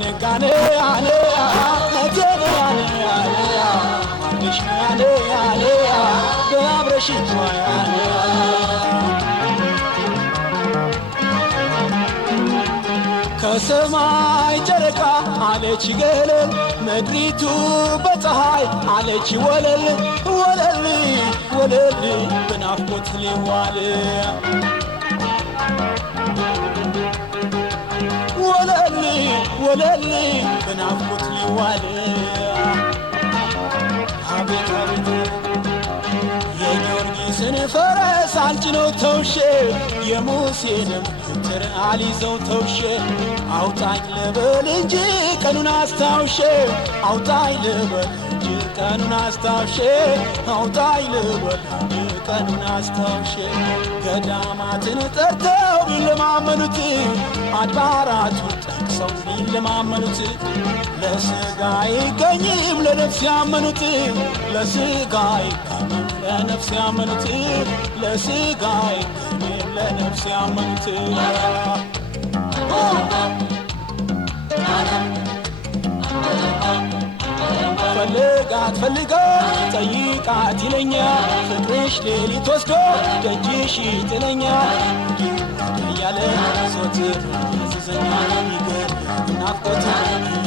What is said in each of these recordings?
ነጋኔ አለያ ነቴኔ አለያ ማንሽ አለያ አለያ በአብረሽቷ አለያ ከሰማይ ጨረቃ አለች ገለል ምድሪቱ በፀሐይ አለች ወለል ወለል ወለል በናፍቆት ሊዋል ወለል ወለል በናፍቆት ሊዋል አቤት አቤት የጊዮርጊስን ፈረስ አልጭነው ተውሼ የሙሴንም በትር አልይዘው ተውሼ አውጣኝ ልበል እንጂ ቀኑን አስታውሼ አውጣኝ ልበል እንጂ ቀኑን አስታውሼ አውጣኝ ልበል እንጂ ቀኑን አስታውሼ ገዳማትን ጠርተው ቢለማመኑት አድባራቱን ጠቅሰው ቢለማመኑት ለሥጋ አይገኝም ለነፍስ ያመኑት ለሥጋ አይገኝም ለነፍስ ያመኑት ለሥጋ አይገኝም ለነፍስ ያመኑት ፈልጋት ፈልጋት ጠይቃት ይለኛል ፍቅርሽ ሌሊት ወስዶ ደጅሽ ይጥለኛል እያለ ሶትር ያዘዘኛል ይገር ናፍቆት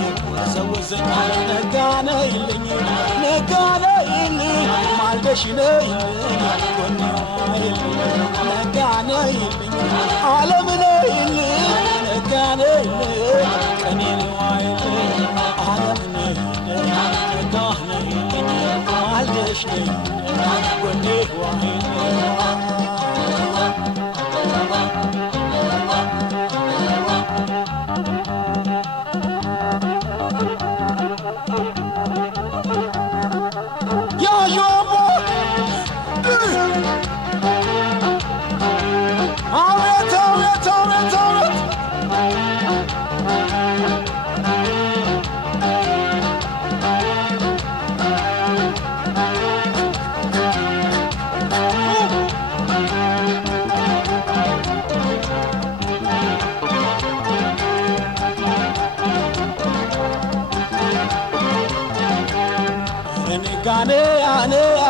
ይወዘወዘኛል ነጋነ ይልኝ ነጋነ ይልኝ ማልደሽ ነይልኝ ጎና ይልኝ ነጋነ ይልኝ ዓለም ነይልኝ ነጋነ ይልኝ ቀኔ ነዋይልኝ ዓለም ነይልኝ ነጋነ ይልኝ ማልደሽ ነይልኝ ጎኔ ዋይልኝ ነጋኔ አለያ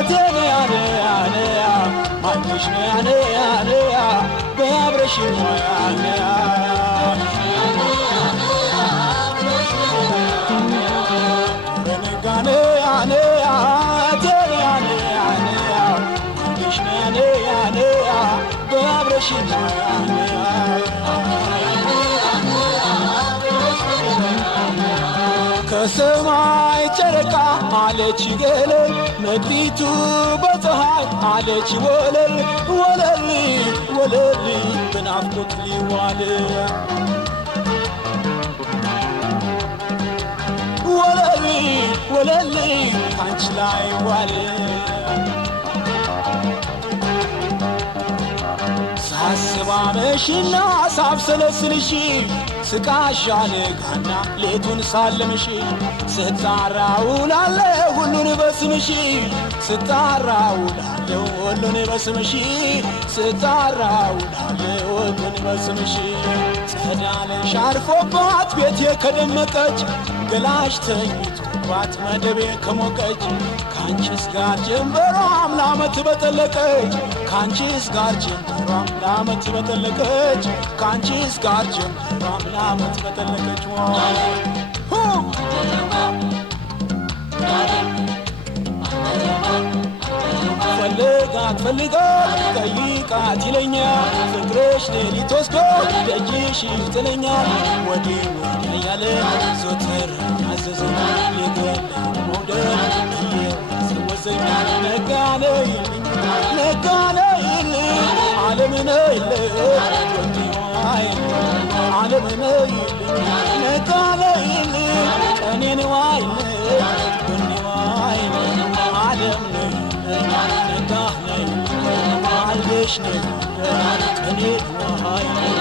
ነቴኔ አለያ ማንሽ አለያ በአብረሽ አለያ ነጋኔ አለያ ነቴኔ አለያ ማንሽ አለያ በአብረሽ አለያ ከሰማይ ጨረቃ አለች ገለል ምድሪቱ በፀሐይ አለች ወለል ወለል ወለል በናፍቆት ሊዋል ወለል ወለል ካንቺ ላይ ዋል ሳስብ አመሽና ሳብሰለስልሽ ስቃሻልጋና ሌቱን ሳለምሽ ስጣራውላለ ሁሉን በስምሽ ስጣራውላለ ሁሉን በስምሽ ስጣራውላለ ሁሉን በስምሽ ጸዳለሽ አርፎባት ቤቴ ከደመቀች ገላሽ ተኝቶባት መደቤ ከሞቀች ካንቺስ ጋር ጀንበሯም ለዓመት በጠለቀች ካንቺስ ጋር ጀንበሯም ለዓመት በጠለቀች ካንቺስ ጋር ጀንበሯም ለዓመት በጠለቀች ፈልጋት ፈልጋት ጠይቃት ይለኛል ፍቅርሽ ሌሊት ወስዶ ደጅሽ ይጥለኛል ወዲህ ወዲያ እያለ ዞትር ያዘዘኛል ሊገለኝ መውደድ እየወዘወዘኛል ነጋነ ይልኝ ነጋነ ይልኝ ዓለም ነይልኝ ወዲዋይ ዓለም ነይልኝ ነጋነ ይልኝ ቀኔን ዋይልኝ ጎኔዋይ ዓለም ነይልኝ ነጋህ ነይልኝ ማልደሽ ነይልኝ ቀኔን ዋይልኝ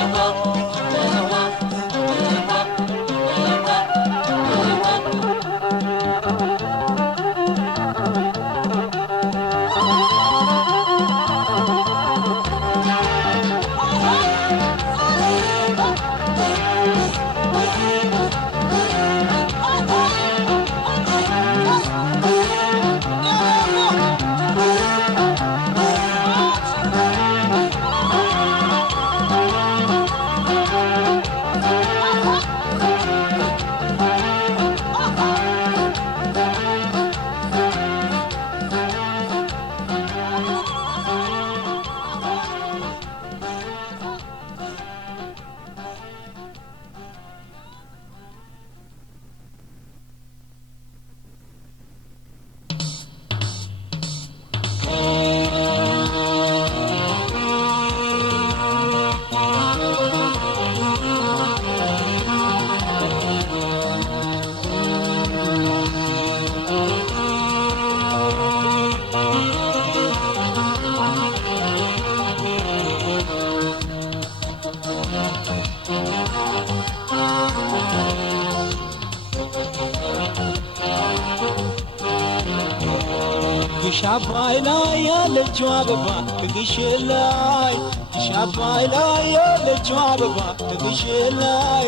ግሻባይ ላይ ያለችው አበባ ግግሽ ላይ ግሻባይ ላይ ያለችው አበባ ግግሽ ላይ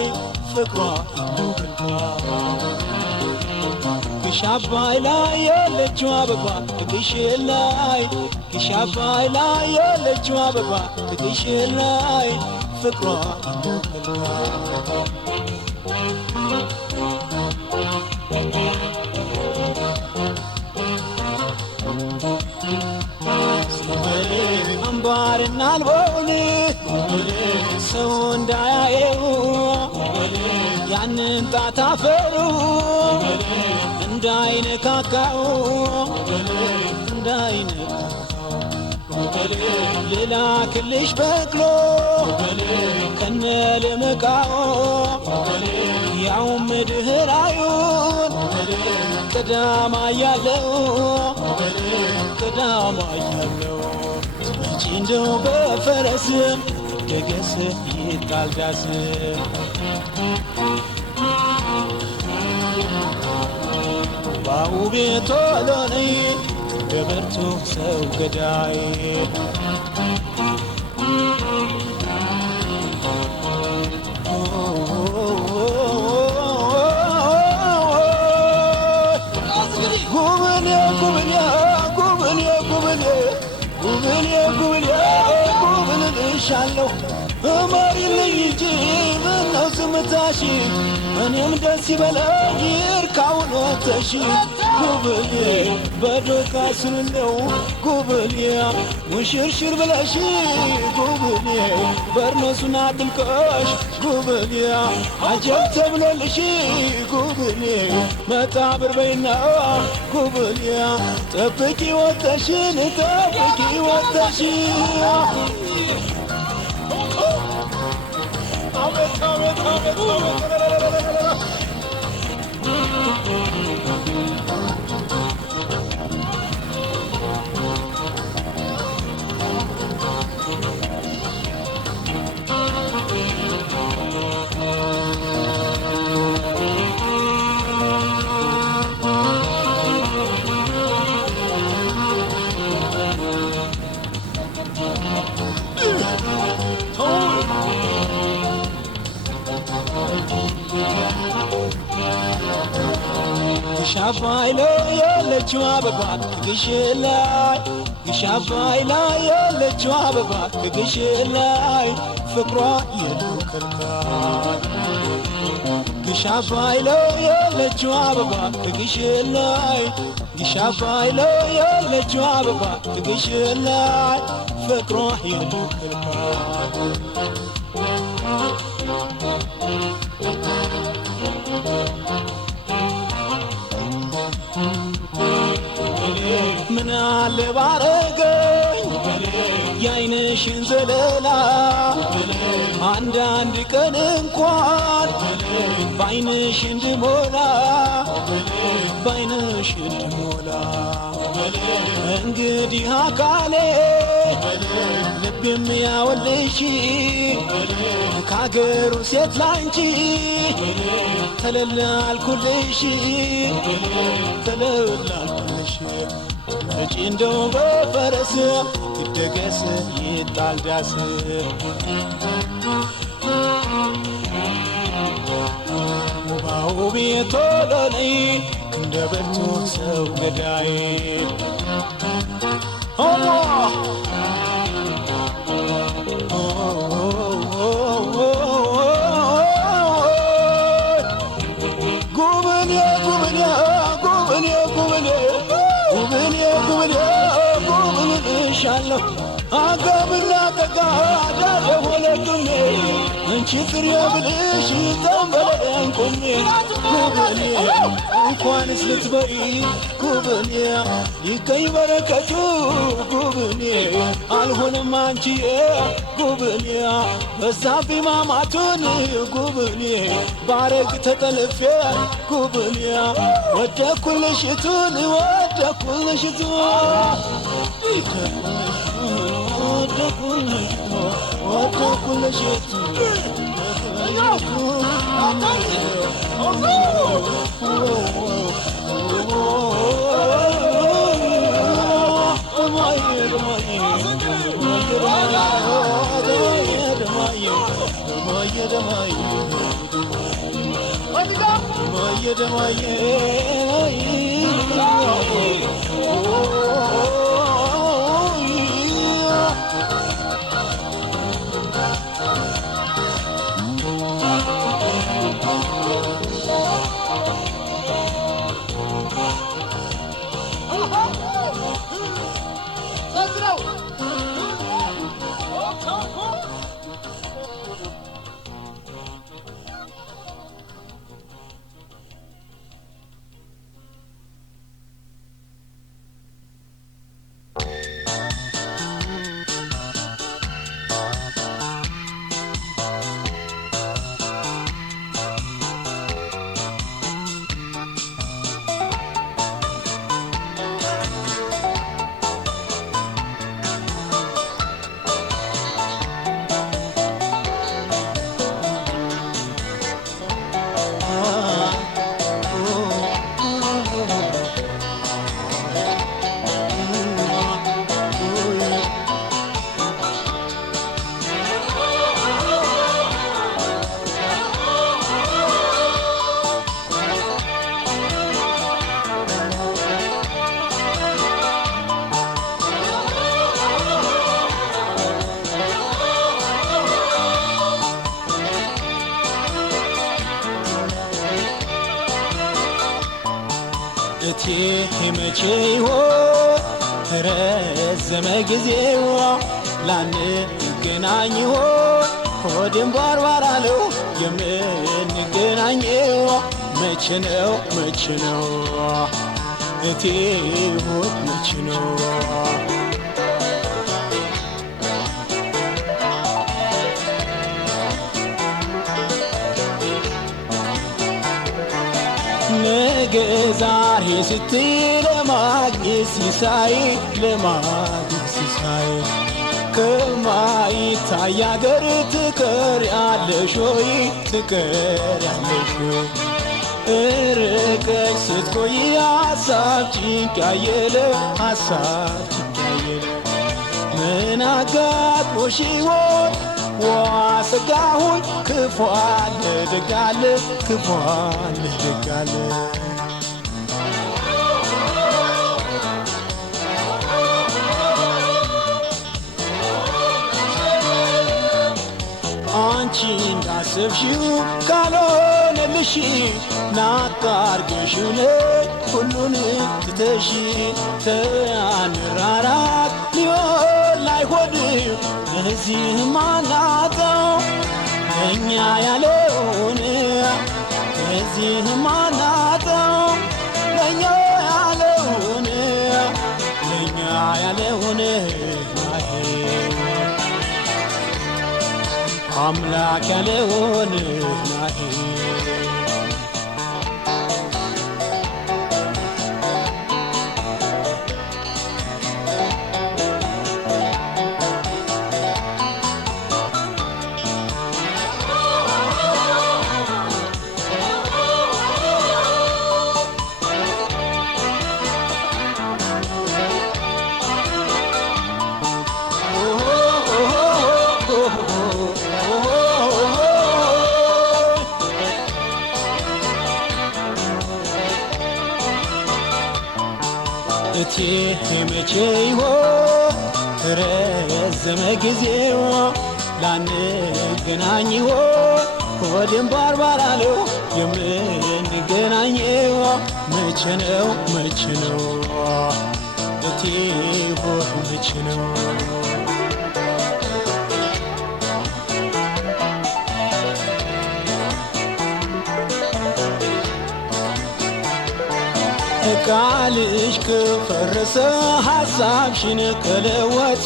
ፍቅሯ ግሻባይ ላይ ያለችው አበባ ግግሽ ላይ ግሻባይ ላይ ያለችው አበባ ግግሽ ላይ ፍቅሯ አምባርና አልቦን ሰው እንዳያየው ያንን ጣት አፈሩ እንዳይነካካው ልላክልሽ በቅሎ ከነልምቃው ያውም ድህራዩን ቅዳማ ያለው መቼ እንደው በፈረስ ገገስ ይጣልዳስ ባውቤ ቶሎኔ ገበርቱ ሰው ገዳይ ሻለው እማሪልኝ እንጂ ምነው ዝምታሽ እኔም ደስ ይበለኝ ይርካውን ወተሽ ጉብሌ በዶቃ ስንለው ጉብሌ ሙሽርሽር ብለሽ ጉብሌ በርነሱን አጥልቀሽ ጉብሌ አጀብ ተብሎልሽ ጉብሌ መጣብር በይና ጉብሌ ጠብቂ ወተሽን ጠብቂ ወተሽ ግሻባይ ላይ ያለችው አበባ ግግሽ ላይ ግሻባይ ላይ ያለችው አበባ ግግሽ ላይ ፍቅሯ የለው ከልካይ ግሻባይ ላይ ያለችው አበባ ግግሽ ላይ ግሻባይ ላይ ያለችው አበባ ግግሽ ላይ ፍቅሯ የለው ከልካይ ምናለ ባረገኝ ያይንሽን ዘለላ አንዳንድ ቀን እንኳን ባይንሽ እንድሞላ እንግዲህ አካሌ ልብም ያወልሽ ካገሩ ሴት ላንቺ ተለላልኩልሽ መቼ እንደው በፈረስ ይደገስ ይጣልዳስ ውብዬ ቶሎ ነይ እንደ ብርቱ ሰው ገዳይ አጋብና ተጋዳ ለወለዱሜ አንቺ ፍሬ ብልሽ ተንበለን ቆሜ ጉብኔ እንኳንስ ልትበይ ጉብኔ ይገኝ በረከቱ ጉብኔ አልሆንም አንቺዬ ጉብኔ በዛፊ ማማቱን ጉብኔ ባረግ ተጠልፌ ጉብኔ ወደኩልሽቱን እቴ መቼ ይሆን ረዘመ ጊዜው ላንገናኝ ይሆን ሆዴም ባርባር አለው የምንገናኘው መቼ ነው እቴ ሆድ መቼ ነው ነገ ዛሬ ስትይ ለማግኘት ሲሳይ ከማይታይ አገር ትቀሪያለሽ ወይ እርቀሽ ስትቆይ ሀሳብ ጭንቅ ያየለ ምን አጋጥሞሽ ይሆን ዋሰጋሁን ክፉ አለ ደግ አለ አንቺ እንዳሰብሽው ካልሆነልሽ ናቃርገሽው ሁሉን ትተሽ ተንራራቅ ሊሆን ላይሆን እዚህ ማናጣው እኛ ያለውን እዚህ ማናጣው ለኛ ያለውን አምላክ ያለውን እቴ መቼ ይሆን ረዘመ ጊዜው ላንገናኝ ይሆን ወደም ባርባር አለው የምንገናኘው መቼ ነው እቴ ሆይ መቼ ነው ቃልሽ ከፈረሰ ሐሳብሽን ከለወጥ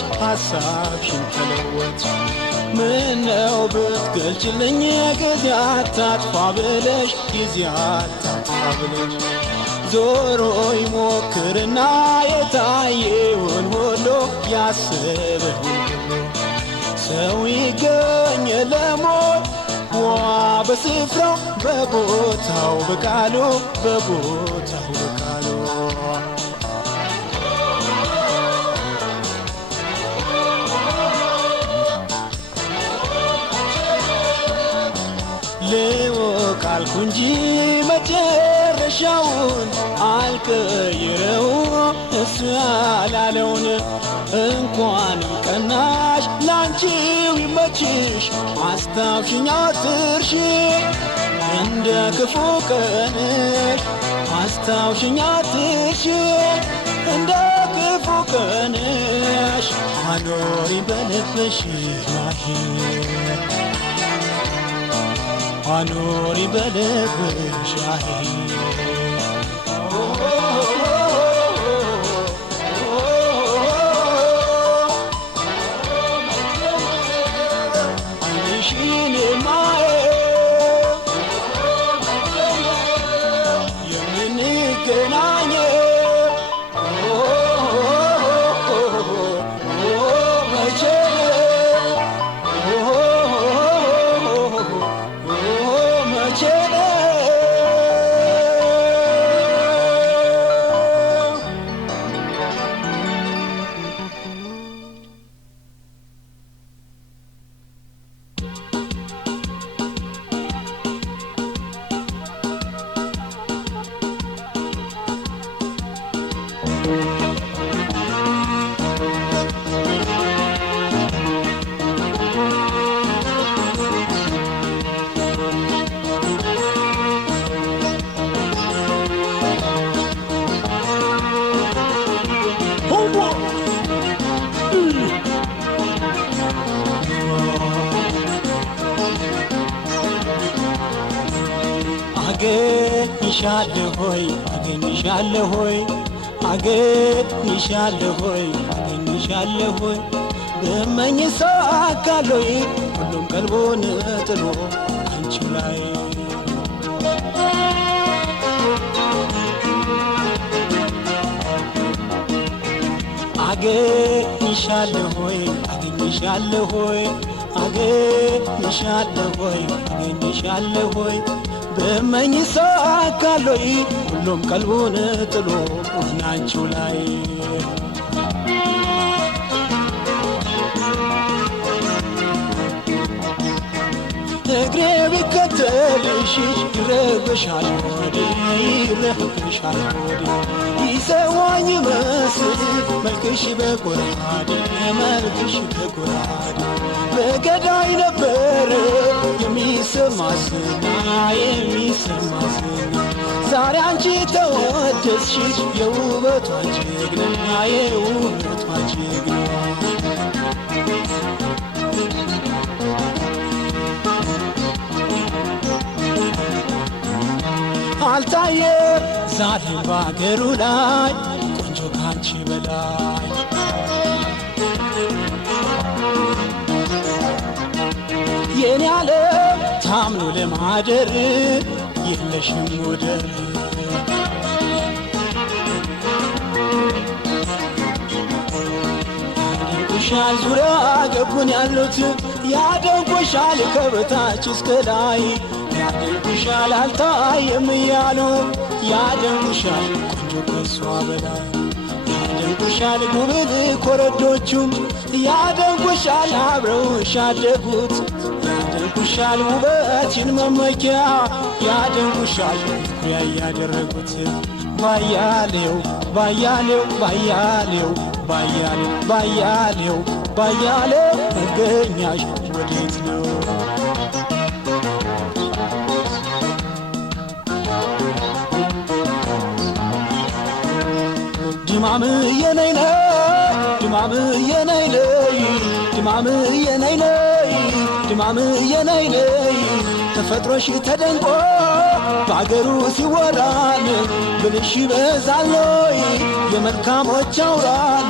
ምነው ብትገልጭልኝ ጊዜ አታጥፋ ብለሽ ዞሮ ይሞክርና የታየውን ሁሉ ያሰበውን ሰው ይገኝ ለሞት ዋ በስፍራው በቦታው በቃሉ ልወቅ አልኩ እንጂ መጨረሻውን አልቀይረው እሱ ያላለውን እንኳንም ቀናሽ ላንቺው ይመችሽ አስታውሽኝ አትርሺ እንደ ክፉ ቀንሽ አስታውሽኝ አትርሺ እንደ ክፉ ቀንሽ አኖሪ በልብሽ አኖሪ በልብሽ አይንሽን ማየት የምንገናኘው መቼ አገኝሻለሁ ሆይ በመኝ ሳካሎይ ሁሉም ቀልቦን ጥሎ አንቺ ላይ አገኝሻለሁ ሆይ በመኝ ሳካሎይ ሁሉም ቀልቦን ጥሎ አንቺ ላይ እግሬ ቢከተልሽ ይረበሻል ሆዴ ይሰዋኝ መስል መልክሽ በጎራዴ በገዳይ ነበር የሚሰማ ዝና ዛሬ አንቺ ተወደስሽ የውበቷ ጀግና አልታየ ዛሬ ባገሩ ላይ ቆንጆ ካንቺ በላይ የኔ ዓለም ታምኖ ለማደር የለሽም ወደር ያደንቁሻል ዙሪያ ገቡን ያሉት ያደንቁሻል ከበታች እስከ ላይ ያደንቁሻል አልታየም እያሉ ያደንቁሻል ቆንጆ ከሷ በላይ ያደንቁሻል ጉብል ኮረዶቹም ያደንቁሻል አብረውሽ ያደጉት ያደንቁሻል ውበትሽን መመኪያ ያደንቁሻል ኩያ ያደረጉት ባያሌው ባያሌው ባያሌው ባያሌው ባያሌው ባያሌው መገኛሽ ወዴት ነው ድማም የነይነ ድማም የነይነ ድማም የነይነ ድማም የነይነ ተፈጥሮሽ ተደንቆ ባገሩ ሲወራል ብልሽ በዛሎይ የመልካሞች አውራል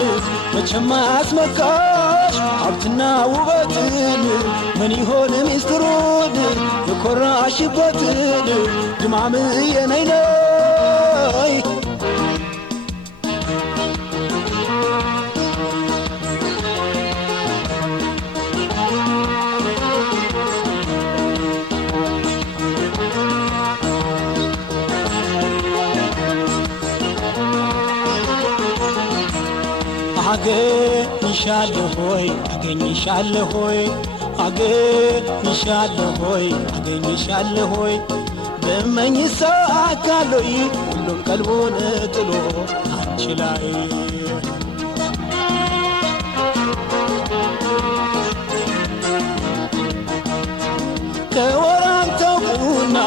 መቼም አያስመካሽ ሀብትና ውበትን ምን ይሆን ሚስጥሩን የኮራሽበትን ድማም የነይነ አገኝሻለሁ ሆይ አገኝሻለሁ ሆይ አገኝሻለሁ ሆይ አገኝሻለሁ ሆይ በመኝ ሳካሎይ ሁሉም ቀልቡን ጥሎ አንቺ ላይ ከወራንተው ቡና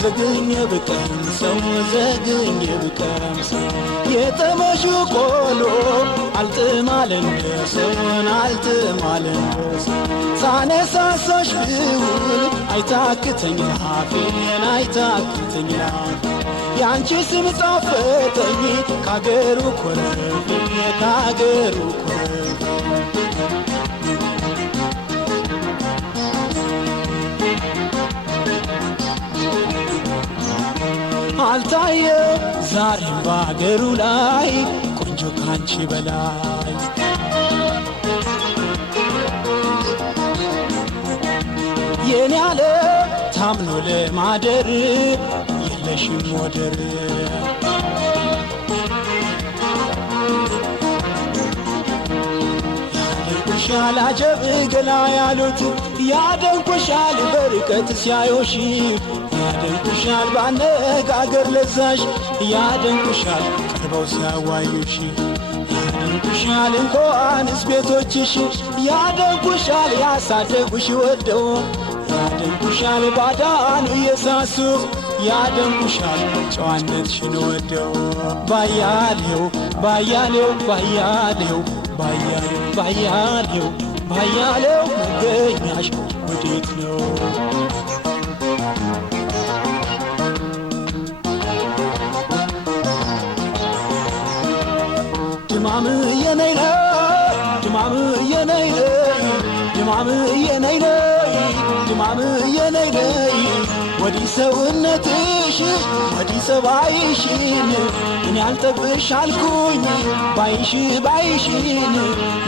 ዘግኝ ብቀምሰው ዘግኝ ብቀምሰው የተመሹ ቆሎ አልጥማለንደሰውን አልጥማለንደሰው ሳነሳሳሽ ብውል አይታክተኝ አፌን አይታክተኝ ያንቺ ስም ጣፈጠኝ ካገሩ ኮረፍ ካገሩ ኮረፍ አልታየ ዛሬም ባገሩ ላይ ቆንጆ ካንቺ በላይ የኔ ያለ ታምኖ ለማደር የለሽም ወደር ያደንቁሻል አጀብ ገላ ያሉት ያደንቁሻል በርቀት ሲያዩሽ ያደንቁሻል ባነጋገር ለዛሽ ያደንቁሻል ቀርበው ሲያዋዩሽ ያደንቁሻል እንኳንስ ቤቶችሽ ያደንቁሻል ያሳደጉሽ ወደው ያደንቁሻል ባዳኑ የሳሱ ያደንቁሻል ጨዋነትሽን ወደው ባያሌው ባያሌው ባያሌው ባያሌው ባያሌው ባያሌው መገኛሽ ወዴት ነው ድማም የነይነ ድማም የነይነ ድማም የነይነ ድማም የነይነ ወዲ ሰውነትሽ ወዲ ሰባይሽን እኔ አልጠብሽ አልኩኝ ባይሽ ባይሽን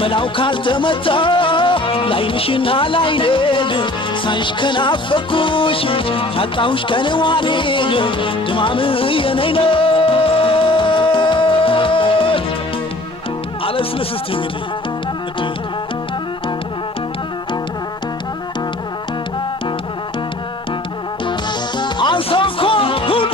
መላው ካልተመታ ላይንሽና ላይኔን ሳይሽ ከናፈኩሽ ያጣሁሽ ከንዋኔን ድማም የነይነ አለስለስስቲ እንግዲህ አንሳኮ ሁሉ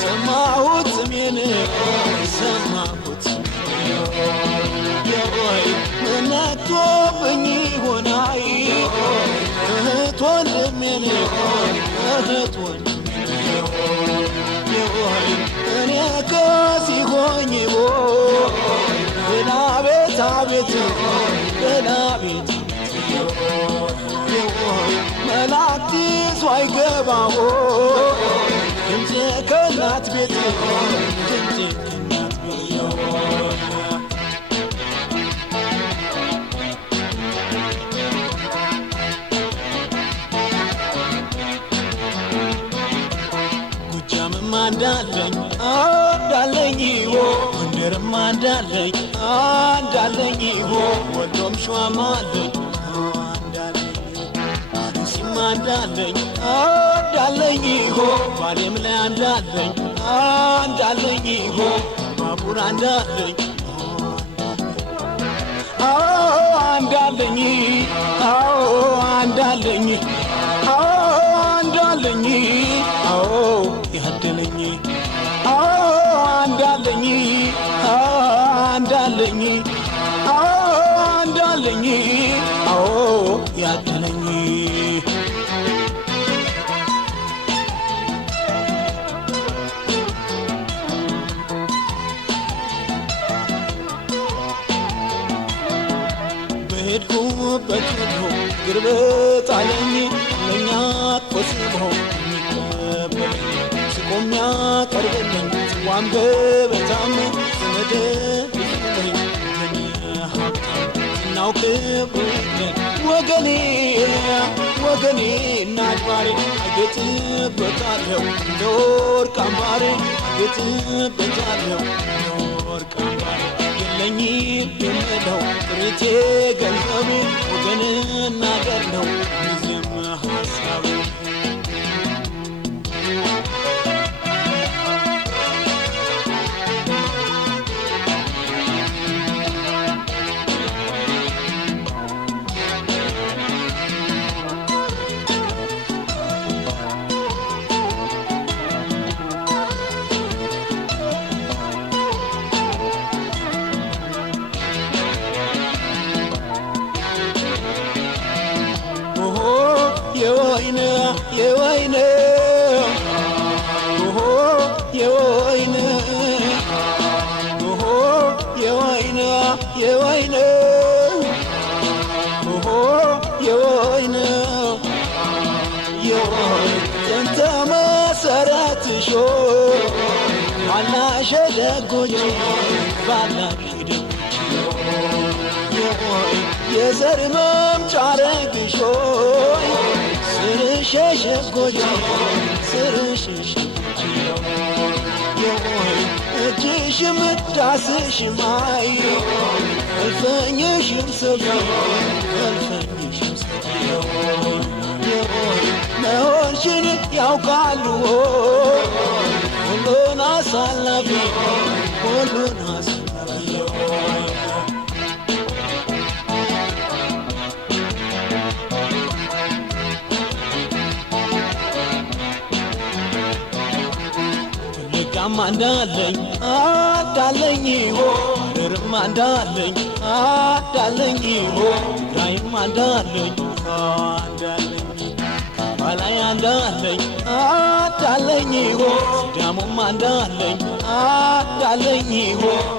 ሰማሁት ስሜን ሰማሁት የወይ መናቶብኝ ሆናይ እህት ወንድሜን እህት ወንድሜን የወይ እኔ ከዚህ ሆኜ በላቤት አቤት በላቤት መላእክት ይዞ አይገባው ድምፄ ከእናት ቤት ድምፄ ከእናት ቤት ጎጃምም እንዳለኝ እንዳለኝ ጎንደርም እንዳለኝ እንዳለኝ ወሎም ሸዋም አለኝ እንዳለኝ እንዳለኝ ባሌም ላይ እንዳለኝ እንዳለኝ ባቡር እንዳለኝ እንዳለኝ እንዳለኝ እንዳለኝ ያደለኝ እንዳለኝ እንዳለኝ እንዳለኝ ያደለኝ ሄድኩበት ሁሉ ግርበት አለኝ ለኛ ቆስበው የሚቀበል ስቆም ያቀርብልኝ ጽዋም ገበታም ዘመድ ብዙለኝ ግን ሀብታም ዝናው ክብሩልኝ ወገኔ ወገኔ እናድባሬ አጌጥበታለሁ እንደ ወርቅ አምባሬ አጌጥበታለሁ እንደ ወርቅ አምባሬ የለኝ የምለው ጥሪቴ ገንዘቤ ወገንና አገር ነው ጊዜም ሀሳቤ የወይን የወይን የወይን የወይን የወይን የወይን ጥንተ መሰረትሽ ባላሽ ደጎች ባላሽ ደጎች የወይን የዘር መምጫ ረግሽ ስርሸሸጎች ስርሸሸጎች የወይን እጅሽም ዳስሽም አይ እልፍኝሽም ሰፊ እልፍኝሽም ሰፊ የወይን መሆንሽን ያውቃሉ ሁሉን አሳላፊ ሁሉን አሳላፊ እንዳለኝ እንዳለኝ ድርም እንዳለኝ እንዳለኝ ራይም እንዳለኝ እንዳለኝ ባላይ እንዳለኝ እንዳለኝ ሲዳሞም እንዳለኝ እንዳለኝ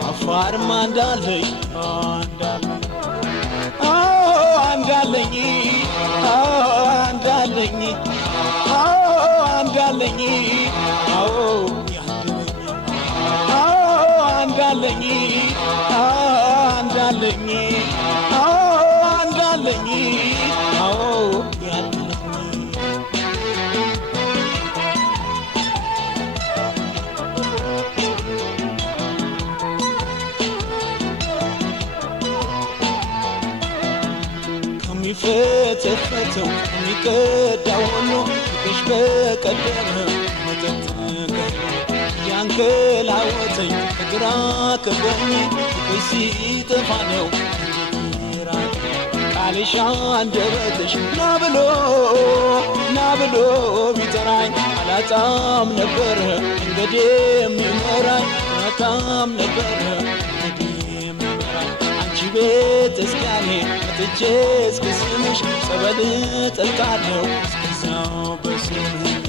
አፋርም እንዳለኝ እንዳለኝ እንዳለኝ እንዳለኝ እንዳለኝ እንዳለኝ እንዳለኝ ያለኝ ከሚፈተፈተው ከሚቀዳው ሁሉ ፍቅርሽ በቀደመ መጠጥ ያንከላወተኝ ግራ ከበኝ ፍቅርሽ ሲጠፋ ነው ቃልሽ አንደበትሽ ና ብሎ ቢጠራኝ አላጣም ነበር እንግዲህ የሚመራኝ አላጣም ነበር እንግዲህ የሚመራኝ አንቺ ቤት እስካኔ መጥቼ እስክስምሽ ጸበል ጠጣለሁ እስከዛው በስምሽ